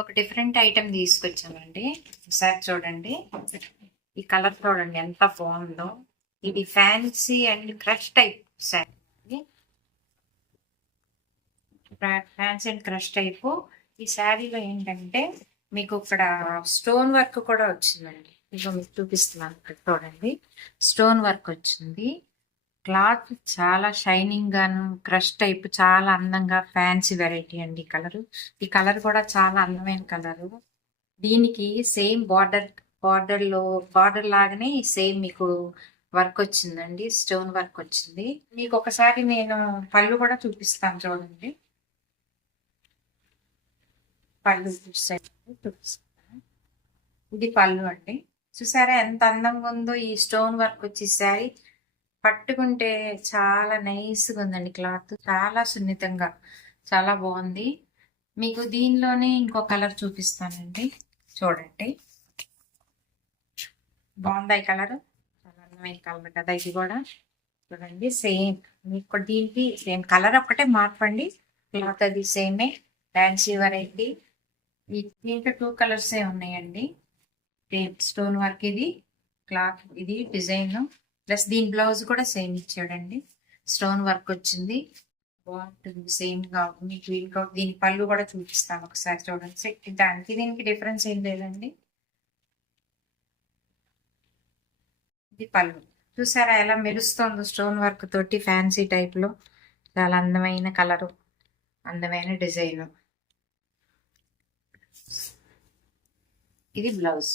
ఒక different item తీసుకొచ్చామండి. ఒకసారి చూడండి. ఈ కలర్ చూడండి ఎంత బాగుందో. ఇది fancy and crush type sari. Fancy and crush type. ఈ శారీలో ఏంటంటే మీకు ఇక్కడ స్టోన్ వర్క్ కూడా వచ్చిందండి. ఇక మీకు చూపిస్తున్నాను ఇక్కడ చూడండి. స్టోన్ వర్క్ వచ్చింది. క్లాత్ చాలా షైనింగ్ గాను క్రష్ టైప్ చాలా అందంగా ఫ్యాన్సీ వెరైటీ అండి. ఈ కలర్ కూడా చాలా అందమైన కలరు. దీనికి సేమ్ బార్డర్ లాగానే సేమ్ మీకు వర్క్ వచ్చిందండి. స్టోన్ వర్క్ వచ్చింది. మీకు ఒకసారి నేను పళ్ళు కూడా చూపిస్తాను చూడండి. పళ్ళు చూపిస్తాను. ఇది పళ్ళు అండి. చూసారా ఎంత అందంగా ఉందో. ఈ స్టోన్ వర్క్ వచ్చేసారి పట్టుకుంటే చాలా నైస్గా ఉందండి. క్లాత్ చాలా సున్నితంగా చాలా బాగుంది. మీకు దీనిలోనే ఇంకో కలర్ చూపిస్తానండి. చూడండి బాగుంది ఈ కలర్. చాలా అందమైన కలర్ కదా ఇది కూడా. చూడండి సేమ్ మీకు దీనికి సేమ్ కలర్ ఒక్కటే మార్పండి. క్లాత్ అది సేమే ఫ్యాన్సీ వెరైటీ. దీంట్లో 2 కలర్సే ఉన్నాయండి. స్టోన్ వర్క్ ఇది క్లాత్ ఇది డిజైన్ ప్లస్ దీని బ్లౌజ్ కూడా సేమ్ ఇచ్చాడండి. స్టోన్ వర్క్ వచ్చింది. బాగుంటుంది సేమ్ గా మీకు దీని పళ్ళు కూడా చూపిస్తాను ఒకసారి చూడండి. దానికి దీనికి డిఫరెన్స్ ఏం లేదండి. ఇది పళ్ళు చూసారా ఎలా మెరుస్తుందో స్టోన్ వర్క్ తోటి ఫ్యాన్సీ టైప్ లో. చాలా అందమైన కలరు అందమైన డిజైన్. ఇది బ్లౌజ్.